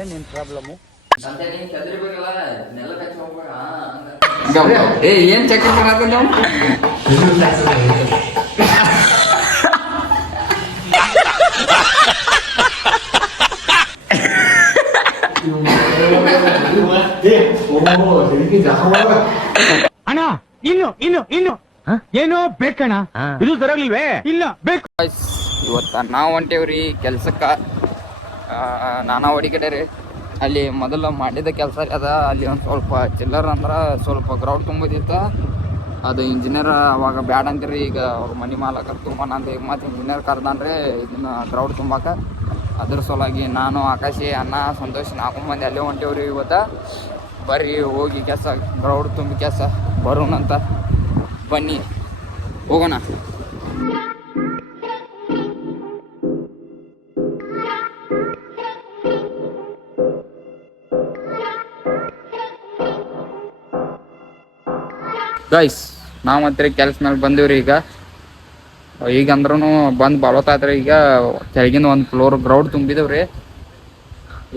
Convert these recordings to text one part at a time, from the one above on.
ಏನೇನು ಪ್ರಾಬ್ಲಮ್ಮು? ಏನ್ ಚೆಕ್ ಅಣ್ಣ ಇನ್ನು ಏನೋ ಬೇಕಣ್ಣ. ಇದು ಸರಿಯಾಗಿಲ್ವೇ? ಇಲ್ಲ ಬೇಕು. ಇವತ್ತ ನಾವು ಹೊಂಟೇವ್ರಿ ಕೆಲ್ಸಕ್ಕ. ನಾನಾ ಹೊಡಿ ಕಡೆ ರೀ. ಅಲ್ಲಿ ಮೊದಲು ಮಾಡಿದ ಕೆಲಸ ಅದ. ಅಲ್ಲಿ ಒಂದು ಸ್ವಲ್ಪ ಚಿಲ್ಲರ್ ಅಂದ್ರೆ ಸ್ವಲ್ಪ ಗ್ರೌಂಡ್ ತುಂಬೋದಿತ್ತು. ಅದು ಇಂಜಿನಿಯರ್ ಅವಾಗ ಬ್ಯಾಡ ಅಂತೀರಿ. ಈಗ ಅವ್ರ ಮನೆ ಮಾಲಕರು ತುಂಬಾನ ಅಂತ ಈಗ ಮತ್ತೆ ಇಂಜಿನಿಯರ್ ಕರ್ದಾನ್ರಿ ಇದನ್ನ ಗ್ರೌಂಡ್ ತುಂಬಾಕ. ಅದ್ರ ಸಲುವಾಗಿ ನಾನು ಆಕಾಶಿ ಅಣ್ಣ ಸಂತೋಷ್ 4 ಮಂದಿ ಅಲ್ಲೇ ಹೊಂಟೇವ್ರಿ ಇವತ್ತ. ಬರ್ರಿ ಹೋಗಿ ಕೆಲಸ ಗ್ರೌಂಡ್ ತುಂಬಿ ಕೆಲಸ ಬರೋಣಂತ. ಬನ್ನಿ ಹೋಗೋಣ. ಗೈಸ್ ನಾವು ಮತ್ತೆ ಕೆಲ್ಸ ಮೇಲೆ ಬಂದಿವ್ರಿ. ಈಗ ಅಂದ್ರೂ ಬಂದು ಬಳೋತಾಯ್ತ್ರಿ. ಈಗ ಕೆಳಗಿಂದ ಒಂದು ಫ್ಲೋರ್ ಗ್ರೌಂಡ್ ತುಂಬಿದವ್ರಿ.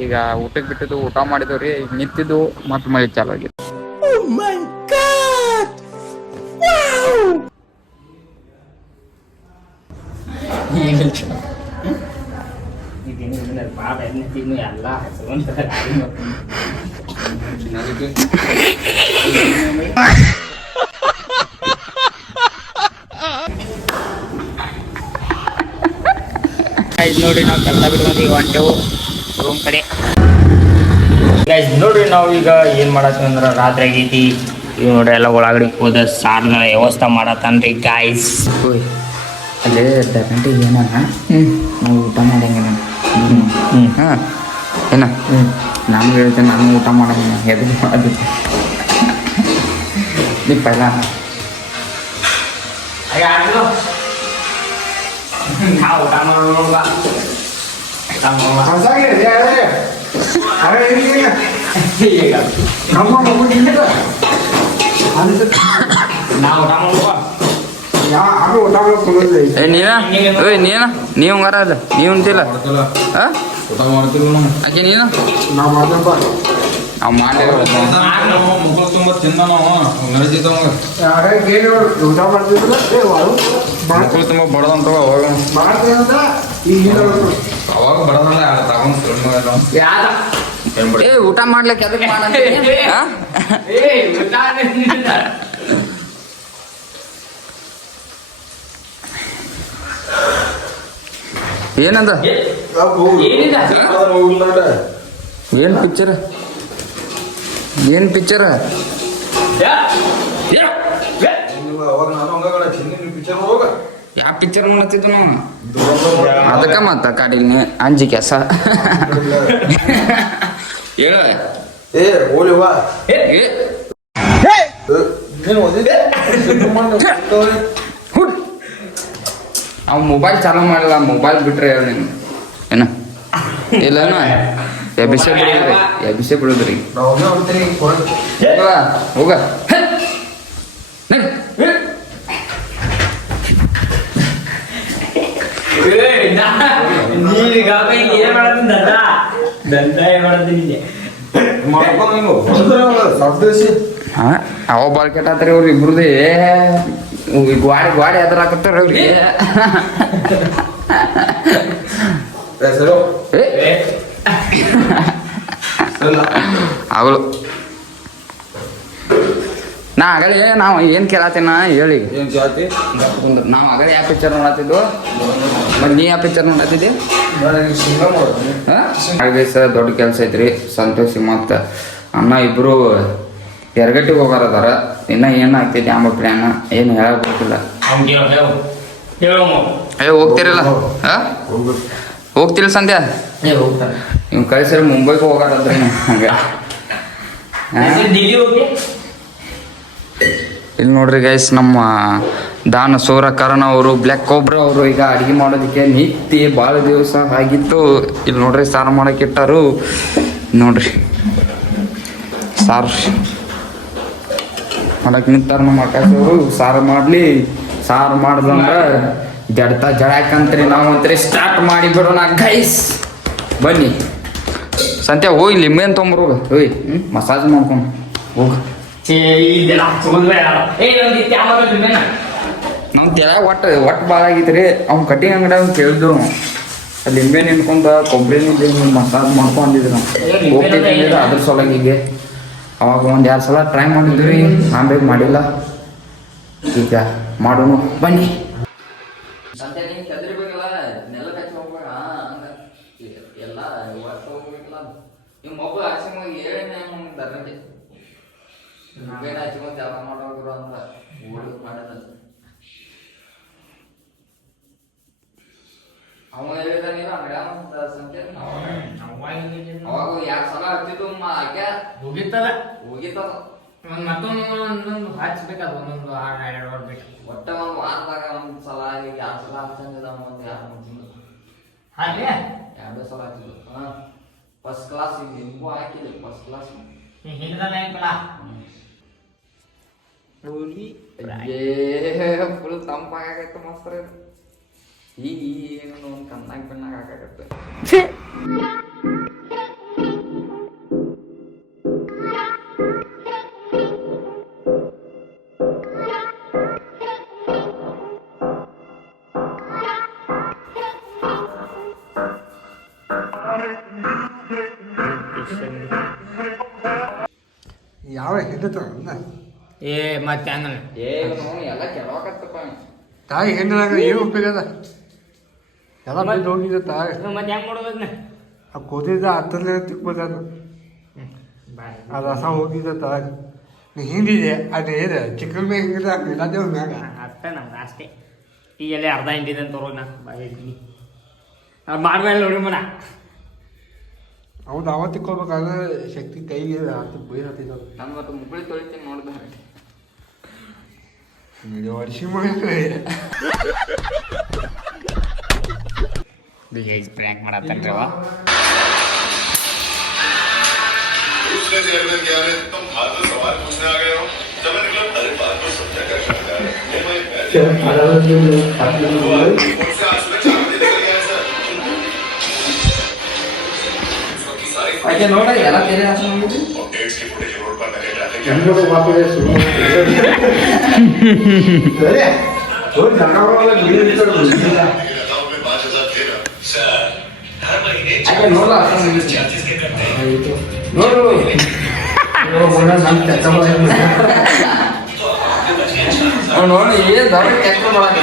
ಈಗ ಊಟಕ್ಕೆ ಬಿಟ್ಟಿದ್ದು ಊಟ ಮಾಡಿದವ್ರಿ. ನಿಂತಿದ್ದು ಮತ್ತೆ ಮಳೆ ಚಾಲು ಆಗಿದೆ. ನೋಡ್ರಿ ನಾವು ಕೆಲಸ ಬಿಡ್ಬೋದು ಈಗ ಹೊಂಟೆವು ರೂಮ್ ಕಡೆ. ಗೈಸ್ ನೋಡ್ರಿ ನಾವು ಈಗ ಏನು ಮಾಡತ್ತೀವಿ ಅಂದ್ರೆ ರಾತ್ರಿ ಆಗೈತಿ. ಈಗ ನೋಡ್ರಿ ಎಲ್ಲ ಒಳಗಡೆ ಹೋದ ಸಾರ್ನ ವ್ಯವಸ್ಥೆ ಮಾಡತ್ತನ್ರಿ ಗಾಯ್ಸ್. ಅಲ್ಲೇ ಡಕಂಟಿಗೆ ಏನ ನಾವು ಊಟ ಮಾಡಂಗಿಲ್ಲ. ಹಾಂ ಏನ ನಮ್ಗೆ ಹೇಳ್ತೇನೆ ನಾನು ಊಟ ಮಾಡಂಗಿಲ್ಲ. ಎದು ಅದು ನೀ ಪೈಲ ನಾವು ಊಟ ಮಾಡೋಣ. ನೀವು ಹಂಗಾರ ಅಲ್ಲ ನೀವು ಉಂಟಿಲ್ಲ ಆಕೆ ನೀನು ನಾವು ಮಾಡಿರೋ ಮಕ್ಕಳು ತುಂಬ ಬಡದಂತ ಅವಾಗ ಬಡದಲ್ಲ ಏ ಊಟ ಮಾಡ್ಲಿಕ್ಕೆ ಅದಕ್ಕೆ ಏನಂದ ಏನ್ ಪಿಕ್ಚರ್ ಯಾವ ಪಿಕ್ಚರ್ ನೋಡತ್ತಿದ್ದು ನಾವು ಅದಕ್ಕ ಮತ್ತ ಕಾಡಿಲ್ನಿ ಅಂಜಿ ಕೆಸ ಹೇಳ ಅವ್ ಮೊಬೈಲ್ ಚಾಲೂ ಮಾಡಲ್ಲ. ಮೊಬೈಲ್ ಬಿಟ್ರೆ ಹೇಳ ನೀನು ಏನ ಇಲ್ಲನ ಎಬಿಸೆ ಬಿಡೋದ್ರಿ. ಹೋಗ ಅವ ಬಾಳ್ ಕೆಟ್ಟಾತ್ರಿ ಅವ್ರು ಇಬ್ರದೇ. ಗಾಡಿ ಎದುರಾಕತ್ತಾರ ಅವ್ರಿಗೆ. ಅವಳು ನಾ ಆಗಲೇ ನಾವು ಏನು ಕೇಳತ್ತೀನ ಹೇಳಿ. ನಾವು ಆಗಲೇ ಯಾವ ಪಿಕ್ಚರ್ ನೋಡತ್ತಿದ್ವು ಮತ್ತು ನೀ ಯಾವ ಪಿಕ್ಚರ್ ನೋಡತ್ತಿದ್ದಿ? ಹಾಗೆ ಸರ್ ದೊಡ್ಡ ಕೆಲಸ ಐತ್ರಿ. ಸಂತೋಷಿ ಮತ್ತು ಅಣ್ಣ ಇಬ್ಬರು ಎರಗಟ್ಟಿಗೆ ಹೋಗಾರದಾರ. ಇನ್ನು ಏನು ಆಗ್ತೈತಿ ಆಂಬ ಪ್ಲ್ಯಾನ್ ಏನು ಹೇಳಬೇಕಿಲ್ಲ. ಹೋಗ್ತಿರಲ್ಲ ಹೋಗ್ತಿಲ್ಲ ಸಂಧ್ಯಾ ಇವ್ ಕಳಿಸ್ರಿ ಮುಂಬೈಗೆ ಹೋಗಾರದ್ರಿ ಹಂಗೆ. ಇಲ್ಲಿ ನೋಡ್ರಿ ಗೈಸ್ ನಮ್ಮ ದಾನ ಸೂರ ಕರಣ್ ಅವರು ಬ್ಲ್ಯಾಕ್ ಕೋಬ್ರಾ ಅವರು ಈಗ ಅಡುಗೆ ಮಾಡೋದಕ್ಕೆ ನಿತ್ತಿ ಭಾಳ ದಿವಸ ಆಗಿತ್ತು. ಇಲ್ಲಿ ನೋಡ್ರಿ ಸಾರು ಮಾಡೋಕೆ ಇಟ್ಟಾರು. ನೋಡ್ರಿ ಸಾರು ಮಾಡಕ್ಕೆ ನಿಂತಾರ ನಮ್ಮ ಆಕಾಶ ಅವರು. ಸಾರು ಮಾಡ್ದಂದ್ರೆ ಜಡಾಕಂತ್ರಿ ನಾವು ಅಂತ್ರಿ ಸ್ಟಾರ್ಟ್ ಮಾಡಿ ಬಿಡೋಣ ಗೈಸ್. ಬನ್ನಿ ಸಂತೆ ಹೋಗಿ ಲಿಂಬೆನ್ ತೊಂಬರೋಗ ಹೋಯ್ ಮಸಾಜ್ ಮಾಡ್ಕೊಂಡು ಹೋಗ. ನಮ್ಮ ತೆಳಗ ಒಟ್ಟು ಭಾಳ ಆಗೈತ್ರಿ. ಅವ್ನು ಕಟಿಂಗ್ ಅಂಗಡಿ ಕೇಳಿದ್ರು ಅಲ್ಲಿ ಲಿಂಬೆ ನಿಂತ್ಕೊಂಡ ಕೊಬ್ಬರಿ ಮಸಾಜ್ ಮಾಡ್ಕೊಂಡಿದ್ರು ನಾವು ಹೋಗ್ತಿದ್ದಿಲ್ಲ. ಅದ್ರ ಸಲುವಾಗಿ ಅವಾಗ 1-2 ಸಲ ಟ್ರೈ ಮಾಡಿದ್ವಿ ರೀ, ಆಮೇಲೆ ಮಾಡಿಲ್ಲ. ಈಗ ಮಾಡೋಣ ಬನ್ನಿ. ಅವ ಹೇಳಿದ ನೀನು ಅಂಗಡಿ ಸಂಖ್ಯೆ ಅವಾಗ 2 ಸಲ ಹಚ್ಚಿದ್ದು ಹೋಗಿತ್ತದ ಮತ್ತೊಂದು ಹಚ್ಬೇಕದ ಒಂದೊಂದು 2 ವಾರ ಬೇಕು. ಒಟ್ಟ ಒಂದು ವಾರದಾಗ 1 ಸಲ 2 ಸಲ ಹಚ್ಚಂದಿದ ಒಂದು 2 ಸಲ ಹಚ್ಚಿದ್ದು. ಫಸ್ಟ್ ಕ್ಲಾಸ್ ನಿಮಗೂ ಹಾಕಿಲ್ಲ ಫಸ್ಟ್ ಕ್ಲಾಸ್ ಫುಲ್ ತಂಪಾಗೈತೆ ಮಸ್ತ್. ಈಗ ಏನು ಒಂದು ಕಣ್ಣಾಗ ಬೆಣ್ಣಾಗ ಹಾಕಾಗತ್ತೆ. ಯಾವ ಹೆಂಡತ ಏ ಮತ್ತೆ ಹಂಗಲ್ಲ ಎಲ್ಲ ಕೆಡವಾಕತ್ತಪ್ಪ. ತಾಯಿ ಹೆಂಡದಾಗ ಏನು ಉಪಯೋಗ ಅದ? ಎಲ್ಲ ಬಿದ್ದು ಹೋಗಿದ್ದ ತಾಯಿ. ಮತ್ತೆ ಹೆಂಗ್ ಮಾಡೋದನ್ನ ಆ ಕೋದಿದ್ದ ಹತ್ತಲ್ಲೇ ತಿಕ್ಬೋದ ಅದು ರಸ ಹೋಗಿದ್ದ ತಾಯಿ. ನೀ ಹಿಂದಿದೆ ಅದೇ ಇದೆ ಚಿಕ್ಕನ್ ಮ್ಯಾಗ ಹಿಂಗಿಲ್ಲ ಇಲ್ಲದೇವ್ ಮ್ಯಾಗ ಅಷ್ಟೇ ನಮ್ದು ಅಷ್ಟೇ. ಈಗೆಲ್ಲ ಅರ್ಧ ಹಿಂಡಿದೆ ಅಂತ ತೋರೋಣ ಬಾಯಿದ್ದೀನಿ ಮಾಡ್ಬೇಡ ನೋಡಿ ಮನ. ಹೌದು ಅವತ್ತು ತಿಕ್ಕೋಬೇಕಾದ್ರೆ ಶಕ್ತಿ ಕೈಗೆ ಹತ್ತು ಬೈ ಹತ್ತಿದ್ದ. ನಾನು ಮತ್ತು ಮುಗುಳಿ ತೊಳಿತೀನಿ ನೋಡಿದ್ರೆ ವರ್ಷ ಮಾಡಿ ಪ್ರ್ಯಾಂಕ್ ಮಾಡತ್ತಲ್ರಿ ಅವ. दूसरे चेयरमैन क्या है, तुम फालतू सवाल पूछने आ गए हो? जब मैं निकला अरे बात को समझा कर सकता है। मुझसे आज सुबह 4 बजे निकल गया है सर। ಆಯ್ಕೆ ನೋಡ ಎಲ್ಲ ತೆರೆ ಹಾಸನ ಹೋಗ್ಬಿಟ್ಟು अपडेट्स की फुटेज रोड पर लगे जाते हैं। ಹೆಂಗೋ ವಾಪಸ್ अकाउंट में 5,000 थे ना सर। हर महीने ಆಯ್ಕೆ ನೋಡಲ್ಲ ಹಾಸನ चार्जेस के करते हैं। ನೋಡು ನೋಡಿ ಏನ್ ದೊಡ್ಡ ಚೆಕ್ ಮಾಡಕ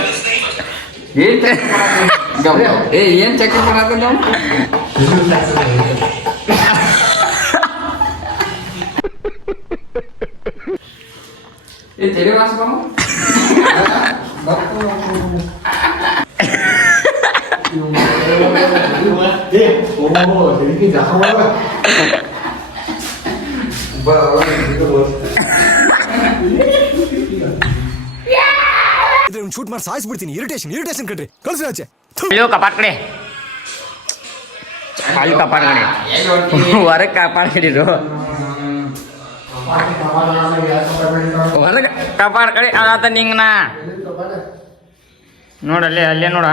ಏನ್ ಚೆಕ್ ಮಾಡಕ ನಾವು ಏ ತೆರೆ ವಾಸ ಬಾ ಶೂಟ್ ಮಾಡಿ ಸಾಯಿಸ್ಬಿಡ್ತೀನಿ. ಇರಿಟೇಷನ್ ಕಣ್ರಿ, ಕಳ್ಸಿ ಆಚೆ. ಕಪಾಟ್ ಕಡೆ ಅಲ್ಲಿ ಕಪಾಟ್ ಕಡೆ ಹೊರಗೆ ಕಪಾಟ್ ಕಡಿರು ಹೊರಗೆ ಕಪಾಟ್ ಕಡೆ ಆತ ನಿಂಗನ ನೋಡಲ್ಲೇ ಅಲ್ಲೇ ನೋಡ.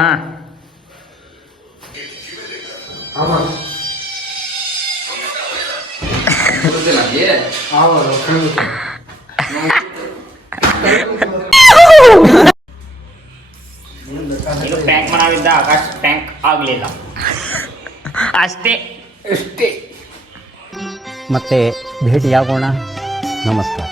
ಇದು ಪ್ಯಾಂಕ್ ಮಾಡಾವಿದ್ದ ಆಕಾಶ್ ಪ್ಯಾಂಕ್ ಆಗಲಿಲ್ಲ ಅಷ್ಟೇ. ಮತ್ತೆ ಭೇಟಿಯಾಗೋಣ. ನಮಸ್ಕಾರ.